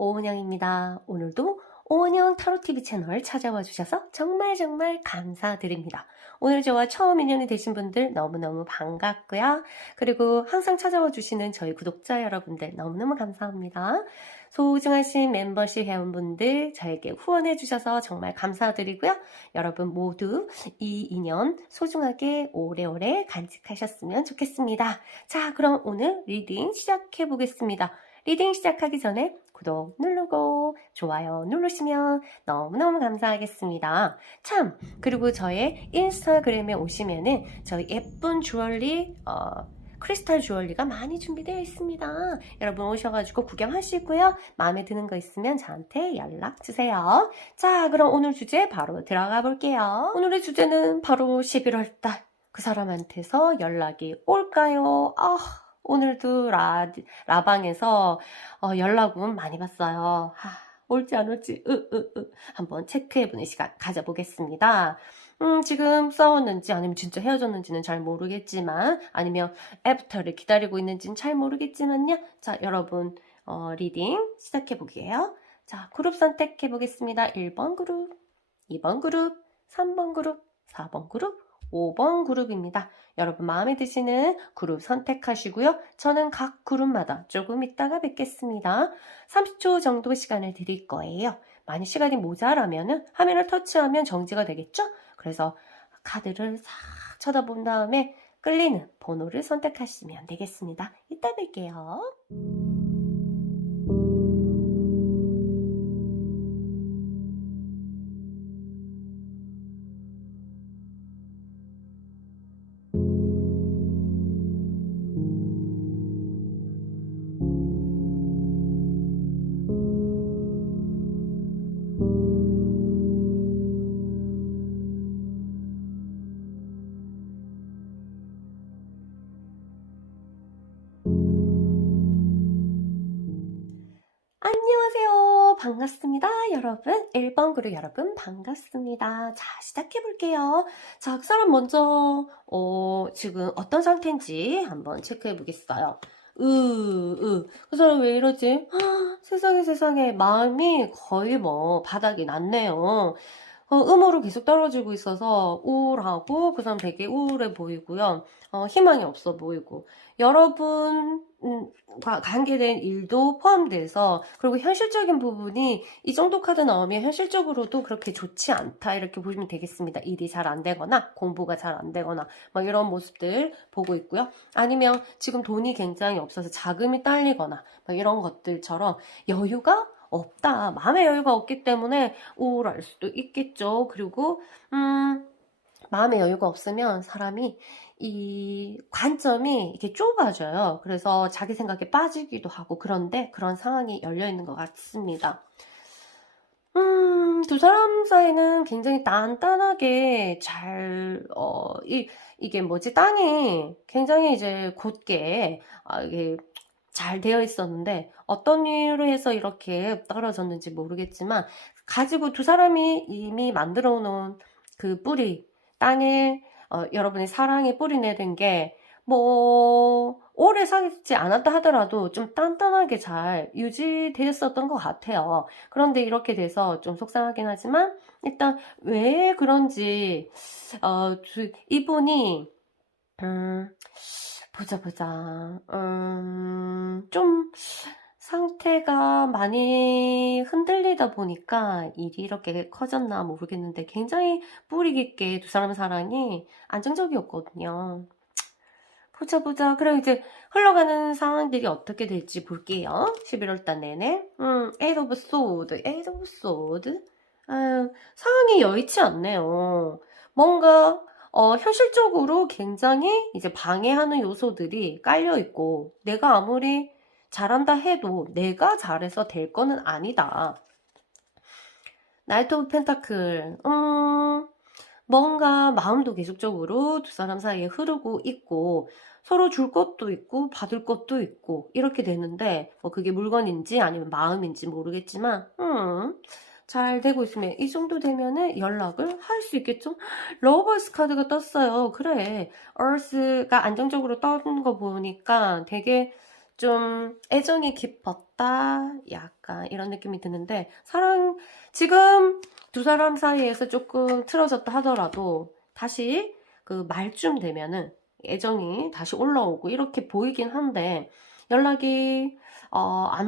오은영입니다. 오늘도 오은영 타로TV 채널 찾아와 주셔서 정말 감사드립니다. 오늘 저와 처음 인연이 되신 분들 너무너무 반갑고요. 그리고 항상 찾아와 주시는 저희 구독자 여러분들 너무너무 감사합니다. 소중하신 멤버십 회원분들 저에게 후원해 주셔서 정말 감사드리고요. 여러분 모두 이 인연 소중하게 오래오래 간직하셨으면 좋겠습니다. 자, 그럼 오늘 리딩 시작해 보겠습니다. 리딩 시작하기 전에 구독 누르고 좋아요 누르시면 너무너무 감사하겠습니다. 참, 그리고 저의 인스타그램에 오시면은 저희 예쁜 주얼리 크리스탈 주얼리가 많이 준비되어 있습니다. 여러분 오셔가지고 구경하시고요. 마음에 드는 거 있으면 저한테 연락주세요. 자, 그럼 오늘 주제 바로 들어가 볼게요. 오늘의 주제는 바로 11월달 그 사람한테서 연락이 올까요? 오늘도 라방에서 연락은 많이 받았어요. 올지 안 올지 한번 체크해보는 시간 가져보겠습니다. 지금 싸웠는지 아니면 진짜 헤어졌는지는 잘 모르겠지만 아니면 애프터를 기다리고 있는지는 잘 모르겠지만요. 자, 여러분 리딩 시작해보게요. 자, 그룹 선택해보겠습니다. 1번 그룹, 2번 그룹, 3번 그룹, 4번 그룹, 5번 그룹입니다. 여러분 마음에 드시는 그룹 선택하시고요. 저는 각 그룹마다 조금 있다가 뵙겠습니다. 30초 정도 시간을 드릴 거예요. 만약 시간이 모자라면 화면을 터치하면 정지가 되겠죠? 그래서 카드를 싹 쳐다본 다음에 끌리는 번호를 선택하시면 되겠습니다. 이따 뵐게요. 안녕하세요. 반갑습니다. 여러분. 1번 그룹 여러분 반갑습니다. 자, 시작해 볼게요. 자, 그 사람 먼저 지금 어떤 상태인지 한번 체크해 보겠어요. 그 사람 왜 이러지? 세상에 마음이 거의 뭐 바닥이 났네요. 음으로 계속 떨어지고 있어서 우울하고 그 사람 되게 우울해 보이고요. 희망이 없어 보이고 여러분과 관계된 일도 포함돼서 그리고 현실적인 부분이 이 정도 카드 나오면 현실적으로도 그렇게 좋지 않다 이렇게 보시면 되겠습니다. 일이 잘 안 되거나 공부가 잘 안 되거나 막 이런 모습들 보고 있고요. 아니면 지금 돈이 굉장히 없어서 자금이 딸리거나 막 이런 것들처럼 여유가 없다. 마음의 여유가 없기 때문에 우울할 수도 있겠죠. 그리고 마음의 여유가 없으면 사람이 이 관점이 이렇게 좁아져요. 그래서 자기 생각에 빠지기도 하고 그런데 그런 상황이 열려 있는 것 같습니다. 두 사람 사이는 굉장히 단단하게 잘, 이게 뭐지, 땅이 굉장히 이제 곧게, 이게 잘 되어 있었는데, 어떤 이유로 해서 이렇게 떨어졌는지 모르겠지만, 가지고 두 사람이 이미 만들어 놓은 그 뿌리, 땅에, 여러분의 사랑의 뿌리 내린 게, 오래 살지 않았다 하더라도 좀 단단하게 잘 유지되었었던 것 같아요. 그런데 이렇게 돼서 좀 속상하긴 하지만, 일단 왜 그런지, 이분이, 보자. 좀 상태가 많이 흔들리다 보니까 일이 이렇게 커졌나 모르겠는데 굉장히 뿌리 깊게 두 사람 사랑이 안정적이었거든요. 보자. 그럼 이제 흘러가는 상황들이 어떻게 될지 볼게요. 11월달 내내. Eight of Swords. 상황이 여의치 않네요. 뭔가 현실적으로 굉장히 이제 방해하는 요소들이 깔려 있고 내가 아무리 잘한다 해도 내가 잘해서 될 거는 아니다. 나이트 오브 펜타클. 뭔가 마음도 계속적으로 두 사람 사이에 흐르고 있고 서로 줄 것도 있고 받을 것도 있고 이렇게 되는데 그게 물건인지 아니면 마음인지 모르겠지만 잘 되고 있으면 이 정도 되면은 연락을 할 수 있겠죠? 러버스 카드가 떴어요. 그래. 얼스가 안정적으로 떴는 거 보니까 되게 좀 애정이 깊었다 약간 이런 느낌이 드는데 지금 두 사람 사이에서 조금 틀어졌다 하더라도 다시 그 말쯤 되면은 애정이 다시 올라오고 이렇게 보이긴 한데 연락이 안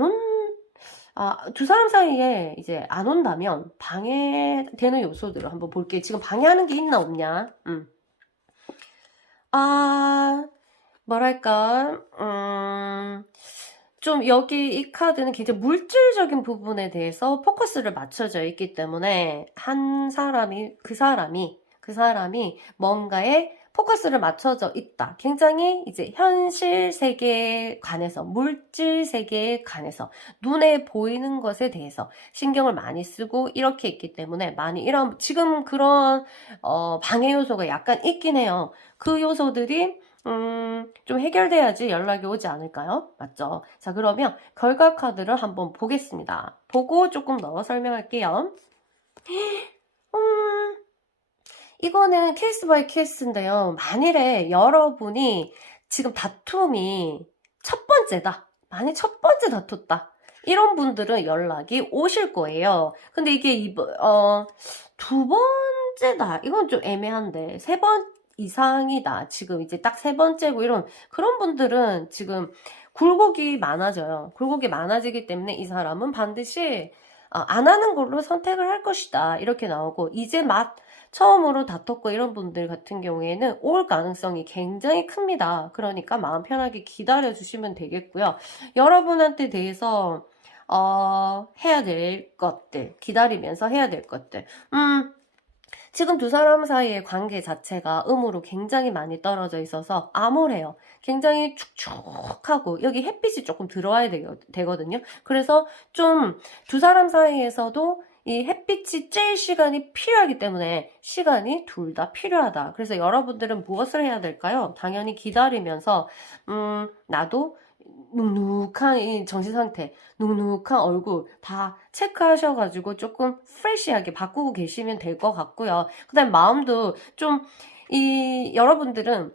두 사람 사이에 이제 안 온다면 방해되는 요소들을 한번 볼게요. 지금 방해하는 게 있나 없냐? 뭐랄까, 좀 여기 이 카드는 굉장히 물질적인 부분에 대해서 포커스를 맞춰져 있기 때문에 그 사람이 뭔가에 포커스를 맞춰져 있다. 굉장히 이제 현실 세계에 관해서, 물질 세계에 관해서, 눈에 보이는 것에 대해서 신경을 많이 쓰고 이렇게 있기 때문에 지금 그런, 방해 요소가 약간 있긴 해요. 그 요소들이 좀 해결돼야지 연락이 오지 않을까요? 맞죠? 자, 그러면 결과 카드를 한번 보겠습니다. 보고 조금 더 설명할게요. 이거는 케이스 바이 케이스인데요. 만일에 여러분이 지금 다툼이 첫 번째다. 만약 첫 번째 다퉜다. 이런 분들은 연락이 오실 거예요. 근데 이게 두 번째다. 이건 좀 애매한데, 세 번 이상이다. 지금 이제 딱 세 번째고 그런 분들은 지금 굴곡이 많아져요. 굴곡이 많아지기 때문에 이 사람은 반드시 안 하는 걸로 선택을 할 것이다. 이렇게 나오고, 이제 처음으로 다퉜고 이런 분들 같은 경우에는 올 가능성이 굉장히 큽니다. 그러니까 마음 편하게 기다려 주시면 되겠고요. 여러분한테 대해서 해야 될 것들, 기다리면서 해야 될 것들. 지금 두 사람 사이의 관계 자체가 음으로 굉장히 많이 떨어져 있어서 암울해요. 굉장히 축축하고 여기 햇빛이 조금 들어와야 되거든요. 그래서 좀 두 사람 사이에서도 이 햇빛이 쬐일 시간이 필요하기 때문에 시간이 둘 다 필요하다. 그래서 여러분들은 무엇을 해야 될까요? 당연히 기다리면서 나도 눅눅한 이 정신상태, 눅눅한 얼굴 다 체크하셔가지고 조금 프레시하게 바꾸고 계시면 될 것 같고요. 그 다음에 마음도 여러분들은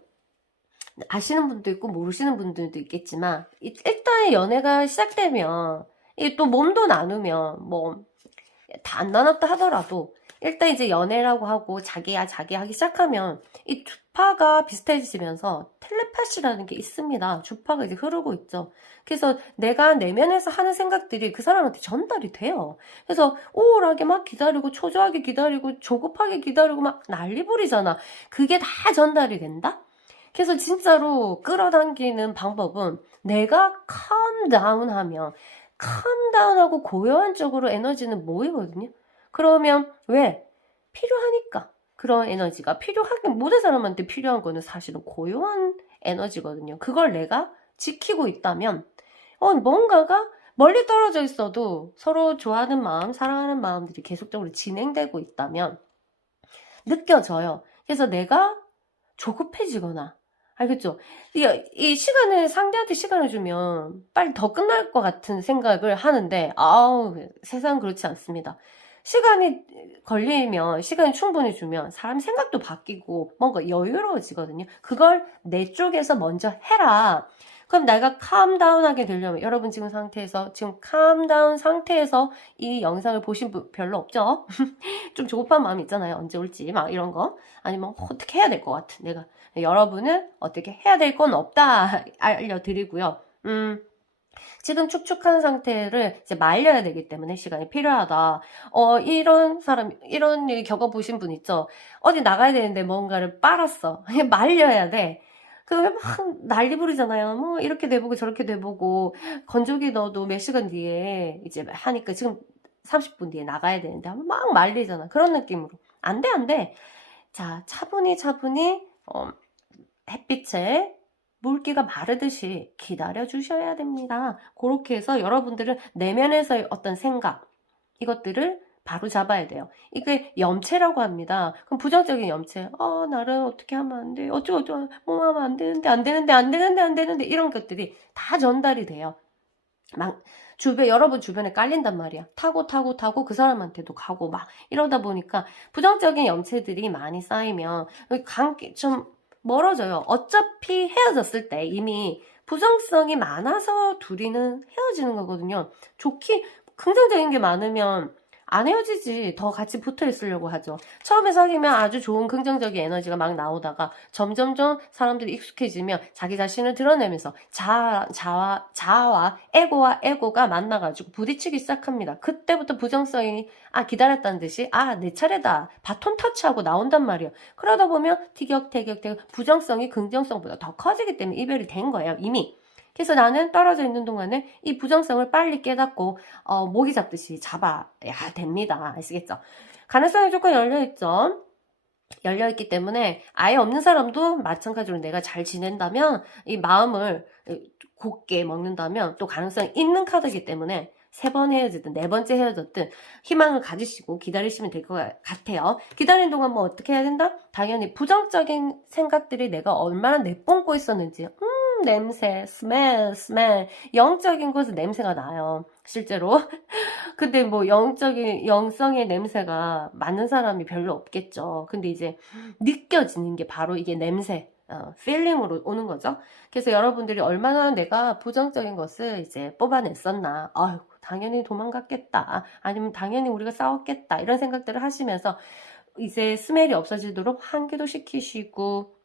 아시는 분도 있고 모르시는 분들도 있겠지만 일단 연애가 시작되면 또 몸도 나누면 뭐 다 안 나눴다 하더라도 일단 이제 연애라고 하고 자기야 하기 시작하면 이 주파가 비슷해지면서 텔레파시라는 게 있습니다. 주파가 이제 흐르고 있죠. 그래서 내가 내면에서 하는 생각들이 그 사람한테 전달이 돼요. 그래서 우울하게 막 기다리고 초조하게 기다리고 조급하게 기다리고 막 난리 부리잖아. 그게 다 전달이 된다? 그래서 진짜로 끌어당기는 방법은 내가 캄다운하면 캄다운하고 고요한 쪽으로 에너지는 모이거든요. 그러면 왜? 필요하니까. 그런 에너지가 필요하긴 모든 사람한테 필요한 거는 사실은 고요한 에너지거든요. 그걸 내가 지키고 있다면 뭔가가 멀리 떨어져 있어도 서로 좋아하는 마음, 사랑하는 마음들이 계속적으로 진행되고 있다면 느껴져요. 그래서 내가 조급해지거나 알겠죠? 이 상대한테 시간을 주면 빨리 더 끝날 것 같은 생각을 하는데, 세상 그렇지 않습니다. 시간이 시간이 충분히 주면 사람 생각도 바뀌고 뭔가 여유로워지거든요. 그걸 내 쪽에서 먼저 해라. 그럼 내가 캄다운하게 되려면 여러분 지금 캄다운 상태에서 이 영상을 보신 분 별로 없죠? 좀 조급한 마음이 있잖아요. 언제 올지 막 이런 거. 아니면 어떻게 해야 될 것 같은 내가. 여러분은 어떻게 해야 될 건 없다 알려드리고요. 지금 축축한 상태를 이제 말려야 되기 때문에 시간이 필요하다. 이런 일 겪어보신 분 있죠? 어디 나가야 되는데 뭔가를 빨았어. 말려야 돼. 그러면 막 난리 부리잖아요. 뭐 이렇게 돼보고 저렇게 돼보고 건조기 넣어도 몇 시간 뒤에 이제 하니까 지금 30분 뒤에 나가야 되는데 막 말리잖아. 그런 느낌으로. 안 돼, 안 돼. 자, 차분히 햇빛에 물기가 마르듯이 기다려 주셔야 됩니다. 그렇게 해서 여러분들은 내면에서의 어떤 생각, 이것들을 바로 잡아야 돼요. 이게 염체라고 합니다. 그럼 부정적인 염체, 나를 어떻게 하면 안 돼, 어쩌고 뭐 하면 안 되는데 이런 것들이 다 전달이 돼요. 여러분 주변에 깔린단 말이야. 타고 그 사람한테도 가고 막 이러다 보니까 부정적인 염체들이 많이 쌓이면 관계 좀 멀어져요. 어차피 헤어졌을 때 이미 부정성이 많아서 둘이는 헤어지는 거거든요. 긍정적인 게 많으면 안 헤어지지. 더 같이 붙어 있으려고 하죠. 처음에 사귀면 아주 좋은 긍정적인 에너지가 막 나오다가 점점점 사람들이 익숙해지면 자기 자신을 드러내면서 자아와 에고가 만나가지고 부딪히기 시작합니다. 그때부터 부정성이 기다렸다는 듯이 내 차례다. 바톤 터치하고 나온단 말이에요. 그러다 보면 티격태격 부정성이 긍정성보다 더 커지기 때문에 이별이 된 거예요. 이미. 그래서 나는 떨어져 있는 동안에 이 부정성을 빨리 깨닫고 모기 잡듯이 잡아야 됩니다. 아시겠죠? 가능성이 조금 열려있죠. 열려있기 때문에 아예 없는 사람도 마찬가지로 내가 잘 지낸다면 이 마음을 곱게 먹는다면 또 가능성이 있는 카드이기 때문에 3번 헤어지든 4번째 헤어졌든 희망을 가지시고 기다리시면 될 것 같아요. 기다리는 동안 뭐 어떻게 해야 된다? 당연히 부정적인 생각들이 내가 얼마나 내뿜고 있었는지 냄새, 스멜. 영적인 것은 냄새가 나요. 실제로. 근데 뭐 영성의 냄새가 맞는 사람이 별로 없겠죠. 근데 이제 느껴지는 게 바로 이게 냄새, 필링으로 오는 거죠. 그래서 여러분들이 얼마나 내가 부정적인 것을 이제 뽑아냈었나. 아유, 당연히 도망갔겠다. 아니면 당연히 우리가 싸웠겠다. 이런 생각들을 하시면서 이제 스멜이 없어지도록 환기도 시키시고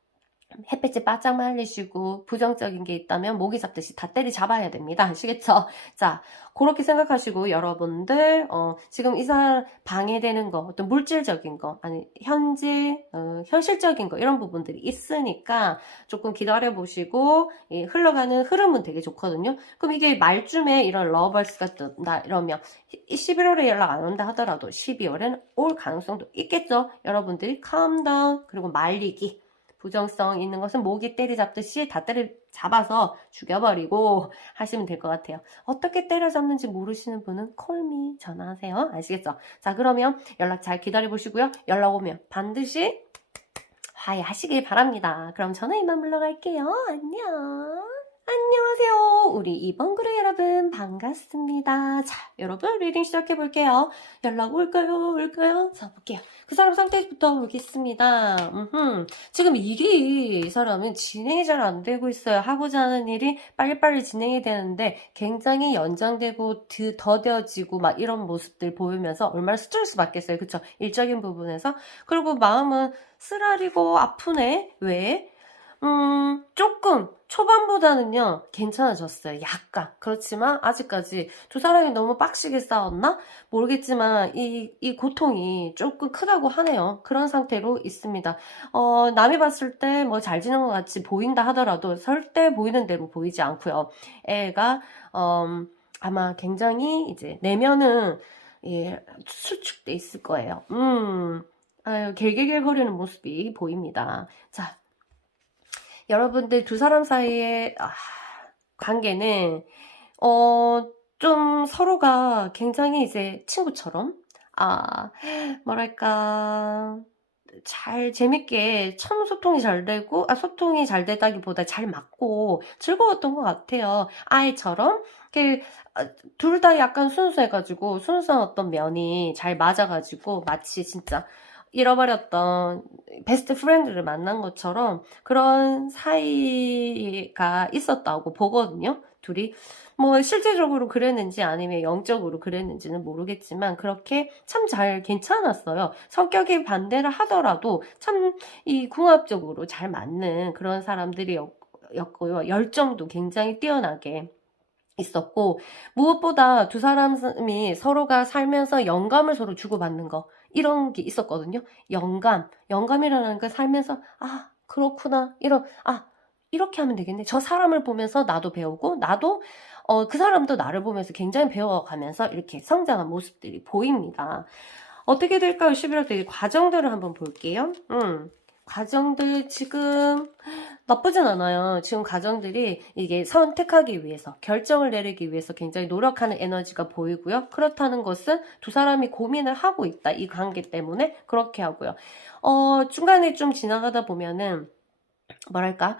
햇빛에 바짝 말리시고 부정적인 게 있다면 모기 잡듯이 다 때리 잡아야 됩니다. 아시겠죠? 자, 그렇게 생각하시고 여러분들 지금 이 사람 방해되는 거, 어떤 물질적인 거, 아니 현실적인 거 이런 부분들이 있으니까 조금 기다려보시고 흘러가는 흐름은 되게 좋거든요. 그럼 이게 말쯤에 이런 러버스가 뜬다 이러면 11월에 연락 안 온다 하더라도 12월에는 올 가능성도 있겠죠. 여러분들이 calm down 그리고 말리기 부정성 있는 것은 모기 때리잡듯이 다 때려잡아서 죽여버리고 하시면 될 것 같아요. 어떻게 때려잡는지 모르시는 분은 콜미 전화하세요. 아시겠죠? 자, 그러면 연락 잘 기다려보시고요. 연락 오면 반드시 화해하시길 바랍니다. 그럼 저는 이만 물러갈게요. 안녕. 안녕하세요. 우리 2번 그룹 여러분 반갑습니다. 자, 여러분 리딩 시작해볼게요. 연락 올까요? 자, 볼게요. 그 사람 상태부터 보겠습니다. 지금 이 사람은 진행이 잘 안 되고 있어요. 하고자 하는 일이 빨리빨리 진행이 되는데 굉장히 연장되고 더뎌지고 막 이런 모습들 보이면서 얼마나 스트레스 받겠어요. 그쵸? 일적인 부분에서. 그리고 마음은 쓰라리고 아프네. 왜? 조금 초반보다는요 괜찮아졌어요. 약간. 그렇지만 아직까지 두 사람이 너무 빡시게 싸웠나? 모르겠지만 이 고통이 조금 크다고 하네요. 그런 상태로 있습니다. 남이 봤을 때 뭐 잘 지낸 것 같이 보인다 하더라도 절대 보이는 대로 보이지 않고요. 애가 아마 굉장히 이제 내면은 수축돼 있을 거예요. 개개개거리는 모습이 보입니다. 자, 여러분들 두 사람 사이의 관계는 좀 서로가 굉장히 이제 친구처럼 뭐랄까 잘 재밌게 참 소통이 잘 되고 소통이 잘 되다기보다 잘 맞고 즐거웠던 것 같아요. 아이처럼 둘 다 약간 순수해가지고 순수한 어떤 면이 잘 맞아가지고 마치 진짜 잃어버렸던 베스트 프렌드를 만난 것처럼 그런 사이가 있었다고 보거든요. 둘이 뭐 실제적으로 그랬는지 아니면 영적으로 그랬는지는 모르겠지만 그렇게 참 잘 괜찮았어요. 성격이 반대를 하더라도 참 이 궁합적으로 잘 맞는 그런 사람들이었고요. 열정도 굉장히 뛰어나게 있었고 무엇보다 두 사람이 서로가 살면서 영감을 서로 주고받는 거 이런 게 있었거든요. 영감이라는 게 살면서 그렇구나 이렇게 하면 되겠네. 저 사람을 보면서 나도 배우고 나도 그 사람도 나를 보면서 굉장히 배워가면서 이렇게 성장한 모습들이 보입니다. 어떻게 될까요? 11월 때 과정들을 한번 볼게요. 과정들 지금 나쁘진 않아요. 지금 과정들이 이게 선택하기 위해서 결정을 내리기 위해서 굉장히 노력하는 에너지가 보이고요. 그렇다는 것은 두 사람이 고민을 하고 있다. 이 관계 때문에 그렇게 하고요. 중간에 좀 지나가다 보면은 뭐랄까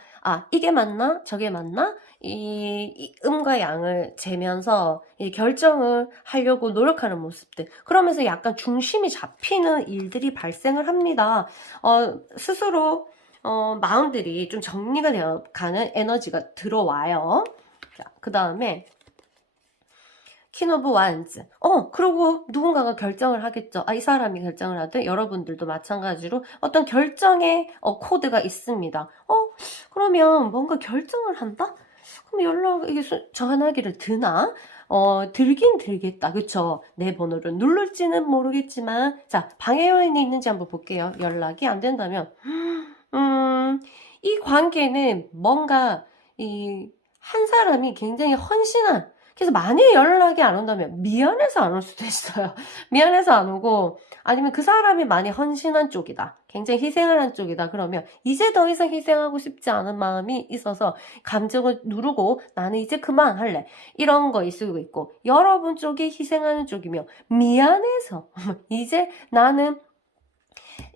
이게 맞나 저게 맞나 이 음과 양을 재면서 이 결정을 하려고 노력하는 모습들 그러면서 약간 중심이 잡히는 일들이 발생을 합니다. 스스로 마음들이 좀 정리가 되어 가는 에너지가 들어와요. 자, 그 다음에 퀸 오브 완즈. 그리고 누군가가 결정을 하겠죠. 이 사람이 결정을 하든 여러분들도 마찬가지로 어떤 결정의 코드가 있습니다. 그러면 뭔가 결정을 한다? 그럼 이게 전화기를 드나? 들긴 들겠다. 그쵸? 내 번호를 누를지는 모르겠지만, 자, 방해 요인이 있는지 한번 볼게요. 연락이 안 된다면, 이 관계는 뭔가, 한 사람이 굉장히 헌신한, 그래서 만약에 연락이 안 온다면 미안해서 안 올 수도 있어요. 미안해서 안 오고 아니면 그 사람이 많이 헌신한 쪽이다. 굉장히 희생을 한 쪽이다. 그러면 이제 더 이상 희생하고 싶지 않은 마음이 있어서 감정을 누르고 나는 이제 그만할래. 이런 거일 수도 있고 여러분 쪽이 희생하는 쪽이며 미안해서 이제 나는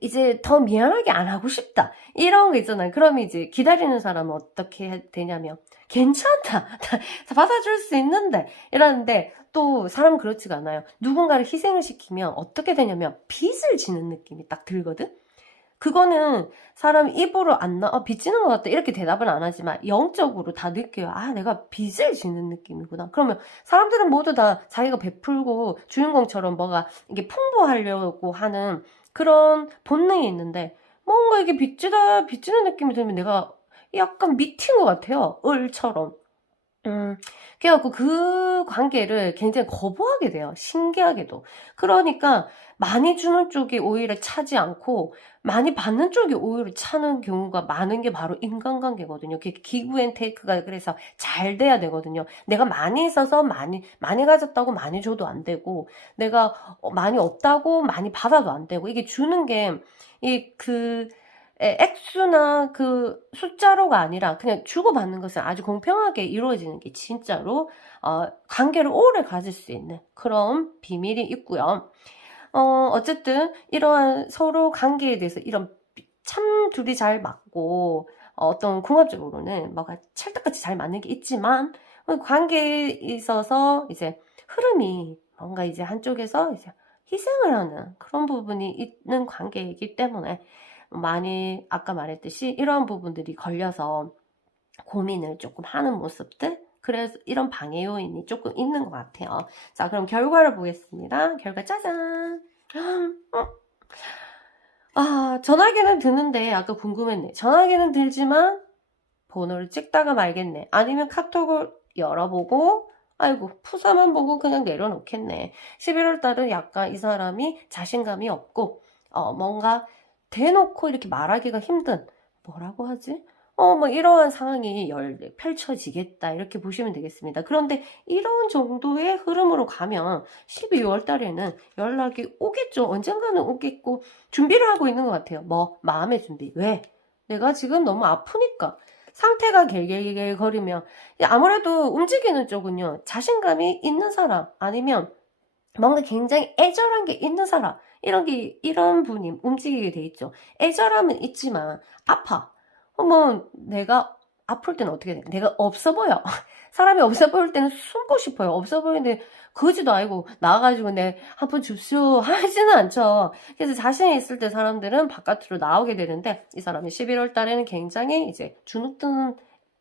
이제 더 미안하게 안 하고 싶다. 이런 거 있잖아요. 그럼 이제 기다리는 사람은 어떻게 되냐면 괜찮다. 다 받아줄 수 있는데 이러는데 또 사람은 그렇지가 않아요. 누군가를 희생을 시키면 어떻게 되냐면 빚을 지는 느낌이 딱 들거든. 그거는 사람 입으로 안 빚지는 것 같다 이렇게 대답은 안 하지만 영적으로 다 느껴요. 내가 빚을 지는 느낌이구나. 그러면 사람들은 모두 다 자기가 베풀고 주인공처럼 뭐가 이게 풍부하려고 하는 그런 본능이 있는데 뭔가 이게 빚지는 느낌이 들면 내가 약간 미친 것 같아요. 을처럼. 그래갖고 그 관계를 굉장히 거부하게 돼요. 신기하게도. 그러니까 많이 주는 쪽이 오히려 차지 않고 많이 받는 쪽이 오히려 차는 경우가 많은 게 바로 인간관계거든요. 기브 앤 테이크가 그래서 잘 돼야 되거든요. 내가 많이 있어서 많이 가졌다고 많이 줘도 안 되고 내가 많이 없다고 많이 받아도 안 되고 이게 주는 게 액수나 그 숫자로가 아니라 그냥 주고받는 것은 아주 공평하게 이루어지는 게 진짜로 관계를 오래 가질 수 있는 그런 비밀이 있고요. 어쨌든 이러한 서로 관계에 대해서 이런 참 둘이 잘 맞고 어떤 궁합적으로는 뭐가 찰떡같이 잘 맞는 게 있지만 관계에 있어서 이제 흐름이 뭔가 이제 한쪽에서 이제 희생을 하는 그런 부분이 있는 관계이기 때문에 많이 아까 말했듯이 이런 부분들이 걸려서 고민을 조금 하는 모습들 그래서 이런 방해 요인이 조금 있는 것 같아요. 자, 그럼 결과를 보겠습니다. 결과 짜잔. 전화기는 드는데 아까 궁금했네. 전화기는 들지만 번호를 찍다가 말겠네. 아니면 카톡을 열어보고 아이고 푸사만 보고 그냥 내려놓겠네. 11월 달은 약간 이 사람이 자신감이 없고 뭔가 대놓고 이렇게 말하기가 힘든 뭐라고 하지? 뭐 이러한 상황이 펼쳐지겠다 이렇게 보시면 되겠습니다. 그런데 이런 정도의 흐름으로 가면 12월 달에는 연락이 오겠죠. 언젠가는 오겠고 준비를 하고 있는 것 같아요. 마음의 준비. 왜? 내가 지금 너무 아프니까. 상태가 갤갤거리며 아무래도 움직이는 쪽은요. 자신감이 있는 사람 아니면 뭔가 굉장히 애절한 게 있는 사람 이런 분이 움직이게 돼 있죠. 애절함은 있지만 아파. 내가 아플 때는 어떻게 돼? 내가 없어 보여. 사람이 없어 보일 때는 숨고 싶어요. 없어 보이는데 거지도 아니고 나와가지고 내 한 푼 줍쇼 하지는 않죠. 그래서 자신이 있을 때 사람들은 바깥으로 나오게 되는데 이 사람이 11월 달에는 굉장히 이제 주눅드는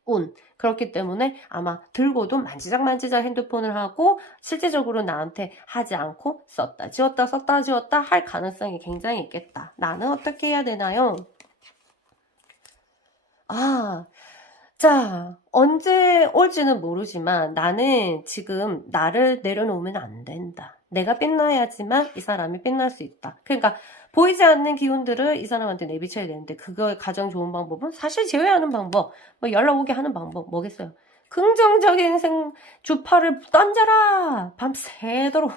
운. 그렇기 때문에 아마 들고도 만지작 핸드폰을 하고 실제적으로 나한테 하지 않고 썼다 지웠다 할 가능성이 굉장히 있겠다. 나는 어떻게 해야 되나요? 자, 언제 올지는 모르지만 나는 지금 나를 내려놓으면 안 된다. 내가 빛나야지만 이 사람이 빛날 수 있다. 그러니까 보이지 않는 기운들을 이 사람한테 내비쳐야 되는데 그거 가장 좋은 방법은 사실 제외하는 방법, 연락 오게 하는 방법 뭐겠어요? 긍정적인 주파를 던져라! 밤새도록.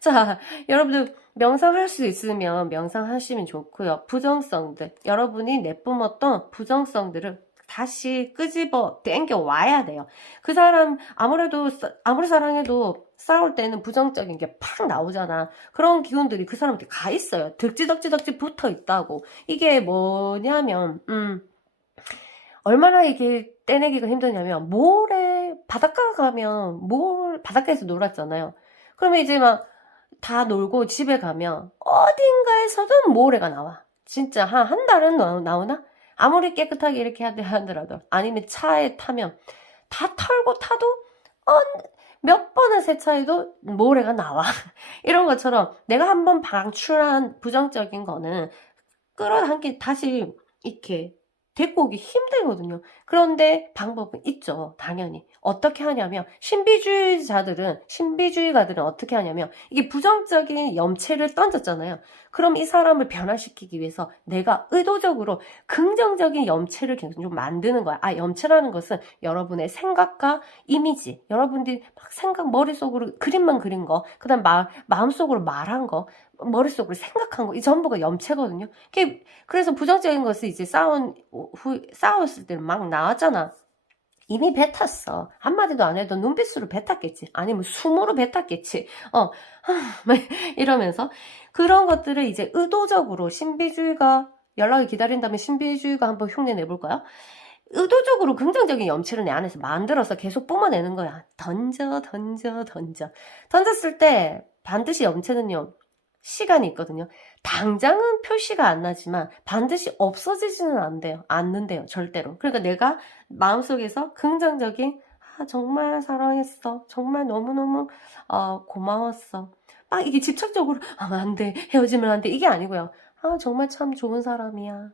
자, 여러분들 명상할 수 있으면 명상하시면 좋고요. 부정성들, 여러분이 내뿜었던 부정성들을 다시 끄집어 땡겨 와야 돼요. 그 사람 아무리 사랑해도 싸울 때는 부정적인 게 팍 나오잖아. 그런 기운들이 그 사람한테 가 있어요. 덕지 붙어 있다고. 이게 뭐냐면 얼마나 이게 떼내기가 힘드냐면 바닷가 가면 바닷가에서 놀았잖아요. 그러면 이제 막 다 놀고 집에 가면 어딘가에서도 모래가 나와. 진짜 한 달은 나오나? 아무리 깨끗하게 이렇게 하더라도, 아니면 차에 타면 다 털고 타도 어, 몇 번을 세차해도 모래가 나와. 이런 것처럼 내가 한번 방출한 부정적인 거는 끌어당기 다시 이렇게 데리고 오기 힘들거든요. 그런데 방법은 있죠. 당연히. 어떻게 하냐면 신비주의가들은 어떻게 하냐면 이게 부정적인 염체를 던졌잖아요. 그럼 이 사람을 변화시키기 위해서 내가 의도적으로 긍정적인 염체를 계속 좀 만드는 거야. 염체라는 것은 여러분의 생각과 이미지, 여러분들이 막 머릿속으로 그림만 그린 거, 그다음 마음속으로 말한 거, 머릿속으로 생각한 거, 이 전부가 염체거든요. 그래서 부정적인 것을 이제 싸웠을 때 막 나왔잖아. 이미 뱉었어. 한마디도 안 해도 눈빛으로 뱉었겠지. 아니면 숨으로 뱉었겠지. 이러면서. 그런 것들을 이제 의도적으로 연락을 기다린다면 신비주의가 한번 흉내 내볼까요? 의도적으로 긍정적인 염치를 내 안에서 만들어서 계속 뿜어내는 거야. 던져. 던졌을 때 반드시 염체는요, 시간이 있거든요. 당장은 표시가 안 나지만 반드시 없어지지는 않는데요. 절대로. 그러니까 내가 마음속에서 긍정적인 정말 사랑했어. 정말 너무너무 고마웠어. 막 이게 집착적으로 안 돼. 헤어지면 안 돼. 이게 아니고요. 정말 참 좋은 사람이야.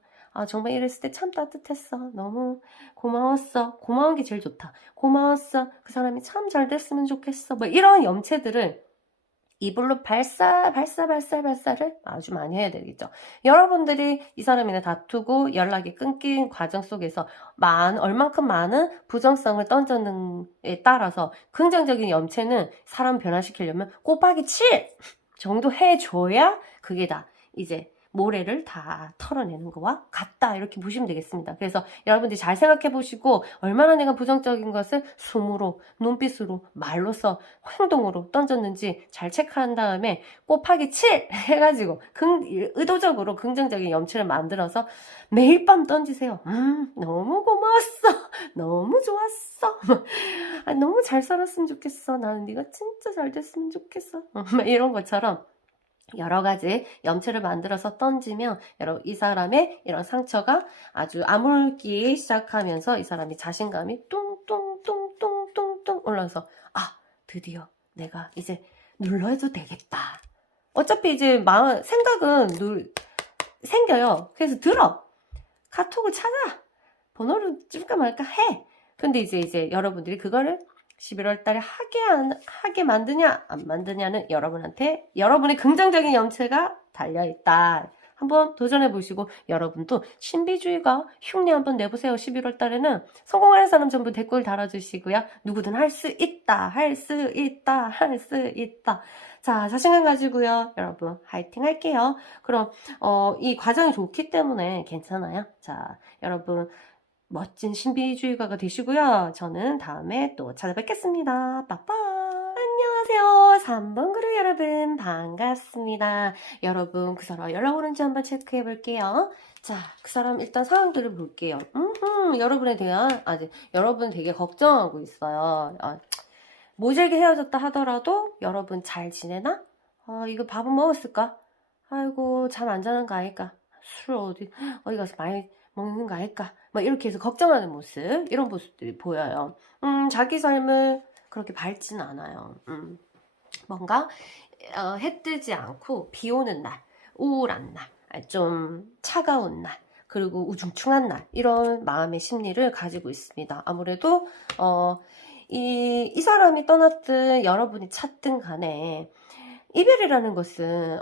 정말 이랬을 때 참 따뜻했어. 너무 고마웠어. 고마운 게 제일 좋다. 고마웠어. 그 사람이 참 잘 됐으면 좋겠어. 뭐 이런 염체들을 이불로 발사를 아주 많이 해야 되겠죠. 여러분들이 이 사람이랑 다투고 연락이 끊긴 과정 속에서 얼만큼 많은 부정성을 던졌는에 따라서 긍정적인 염체는 사람 변화시키려면 곱하기 7 정도 해줘야 그게 다 이제 모래를 다 털어내는 거와 같다, 이렇게 보시면 되겠습니다. 그래서 여러분들이 잘 생각해 보시고 얼마나 내가 부정적인 것을 숨으로, 눈빛으로, 말로써, 행동으로 던졌는지 잘 체크한 다음에 곱하기 7 해가지고 의도적으로 긍정적인 염치를 만들어서 매일 밤 던지세요. 너무 고마웠어. 너무 좋았어. 너무 잘 살았으면 좋겠어. 나는 네가 진짜 잘 됐으면 좋겠어. 이런 것처럼 여러 가지 염체를 만들어서 던지면 이 사람의 이런 상처가 아주 아물기 시작하면서 이 사람이 자신감이 뚱뚱뚱뚱뚱뚱 올라서 드디어 내가 이제 눌러도 되겠다. 어차피 이제 생각은 생겨요. 그래서 들어. 카톡을 찾아. 번호를 찔까 말까 해. 근데 이제 여러분들이 그거를 11월 달에 하게 만드냐 안 만드냐는 여러분의 긍정적인 염체가 달려있다. 한번 도전해보시고 여러분도 신비주의가 흉내 한번 내보세요. 11월 달에는 성공하는 사람 전부 댓글 달아주시고요. 누구든 할 수 있다. 자, 자신감 가지고요. 여러분 화이팅 할게요. 그럼 이 과정이 좋기 때문에 괜찮아요. 자, 여러분 멋진 신비주의가가 되시고요. 저는 다음에 또 찾아뵙겠습니다. 빠빠. 안녕하세요. 3번 그룹 여러분 반갑습니다. 여러분 그 사람 연락 오는지 한번 체크해 볼게요. 자, 그 사람 일단 상황들을 볼게요. 여러분에 대한 여러분 되게 걱정하고 있어요. 모질게 헤어졌다 하더라도 여러분 잘 지내나? 이거 밥은 먹었을까? 아이고 잠 안 자는 거 아닐까? 술 어디 가서 많이 먹는 거 아닐까? 막 이렇게 해서 걱정하는 모습, 이런 모습들이 보여요. 자기 삶을 그렇게 밝지는 않아요. 뭔가 해 뜨지 않고 비 오는 날, 우울한 날, 좀 차가운 날, 그리고 우중충한 날, 이런 마음의 심리를 가지고 있습니다. 아무래도 이 사람이 떠났든 여러분이 찾든 간에 이별이라는 것은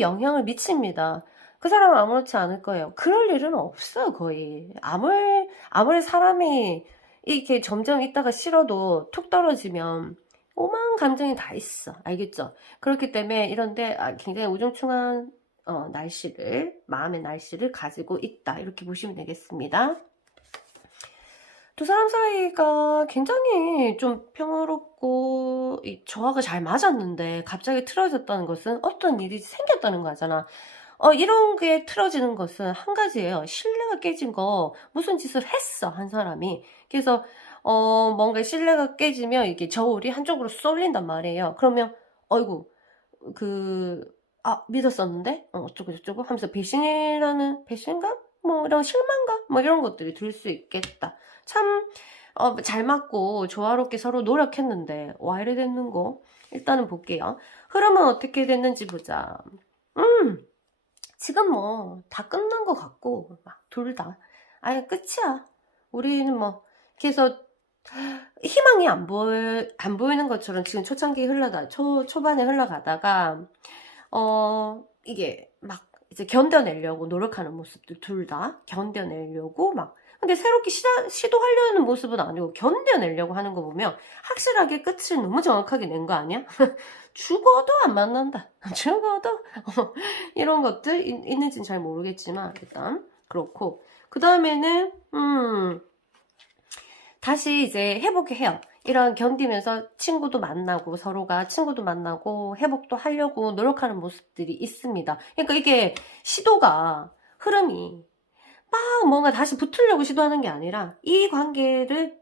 영향을 미칩니다. 그 사람은 아무렇지 않을 거예요. 그럴 일은 없어요, 거의. 아무리 사람이 이렇게 점점 있다가 싫어도 툭 떨어지면 오만 감정이 다 있어. 알겠죠? 그렇기 때문에 이런데 굉장히 우중충한 마음의 날씨를 가지고 있다. 이렇게 보시면 되겠습니다. 두 사람 사이가 굉장히 좀 평화롭고 조화가 잘 맞았는데 갑자기 틀어졌다는 것은 어떤 일이 생겼다는 거잖아. 이런 게 틀어지는 것은 한 가지예요. 신뢰가 깨진 거, 무슨 짓을 했어, 한 사람이. 그래서 뭔가 신뢰가 깨지면 이게 저울이 한쪽으로 쏠린단 말이에요. 그러면 어이구 믿었었는데 어쩌고 저쩌고 하면서 배신감? 뭐 이런 실망감? 뭐 이런 것들이 들 수 있겠다. 참, 잘 맞고 조화롭게 서로 노력했는데, 와, 이래 됐는고? 일단은 볼게요. 흐름은 어떻게 됐는지 보자. 지금 뭐, 다 끝난 것 같고, 둘 다. 아예 끝이야. 우리는 뭐, 그래서, 희망이 안 보이는 것처럼 지금 초반에 흘러가다가, 이게 막 이제 견뎌내려고 노력하는 모습들 둘 다 견뎌내려고 막 근데 새롭게 시도하려는 모습은 아니고 견뎌내려고 하는 거 보면 확실하게 끝을 너무 정확하게 낸 거 아니야? 죽어도 안 만난다. 죽어도 이런 것들 있는지는 잘 모르겠지만 일단 그렇고 그 다음에는 다시 이제 회복해요. 이런 견디면서 친구도 만나고 서로가 친구도 만나고 회복도 하려고 노력하는 모습들이 있습니다. 그러니까 이게 시도가 흐름이 막 뭔가 다시 붙으려고 시도하는 게 아니라 이 관계를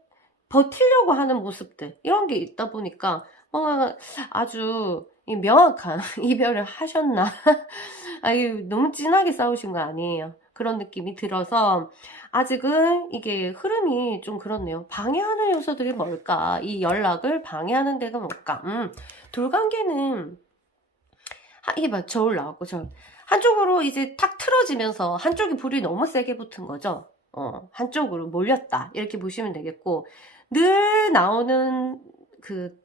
버티려고 하는 모습들 이런 게 있다 보니까 뭔가 아주 명확한 이별을 하셨나? 아유 너무 진하게 싸우신 거 아니에요. 그런 느낌이 들어서 아직은 이게 흐름이 좀 그렇네요. 방해하는 요소들이 뭘까? 이 연락을 방해하는 데가 뭘까? 둘관계는 이게 막 저울 나왔고 한쪽으로 이제 탁 틀어지면서 한쪽이 불이 너무 세게 붙은 거죠. 한쪽으로 몰렸다 이렇게 보시면 되겠고 늘 나오는 그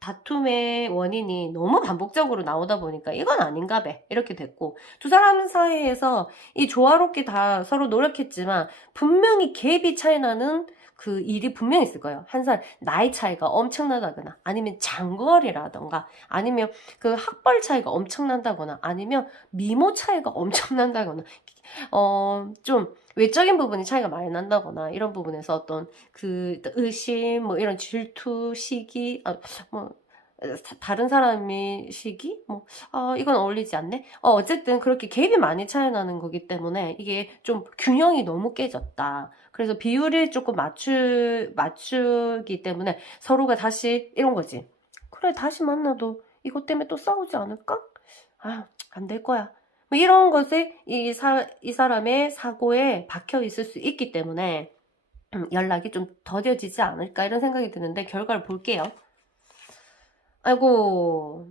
다툼의 원인이 너무 반복적으로 나오다 보니까 이건 아닌가 봐 이렇게 됐고 두 사람 사이에서 이 조화롭게 다 서로 노력했지만 분명히 갭이 차이 나는 그 일이 분명히 있을 거예요. 한 살 나이 차이가 엄청나다거나 아니면 장거리라던가 아니면 그 학벌 차이가 엄청난다거나 아니면 미모 차이가 엄청난다거나 좀 외적인 부분이 차이가 많이 난다거나 이런 부분에서 어떤 그 의심 뭐 이런 질투 시기 뭐 다른 사람의 시기 이건 어울리지 않네 어쨌든 그렇게 갭이 많이 차이 나는 거기 때문에 이게 좀 균형이 너무 깨졌다 그래서 비율이 조금 맞추기 때문에 서로가 다시 이런 거지 그래 다시 만나도 이것 때문에 또 싸우지 않을까 안 될 거야 뭐 이런 것에 이 사람의 사고에 박혀 있을 수 있기 때문에 연락이 좀 더뎌지지 않을까 이런 생각이 드는데 결과를 볼게요. 아이고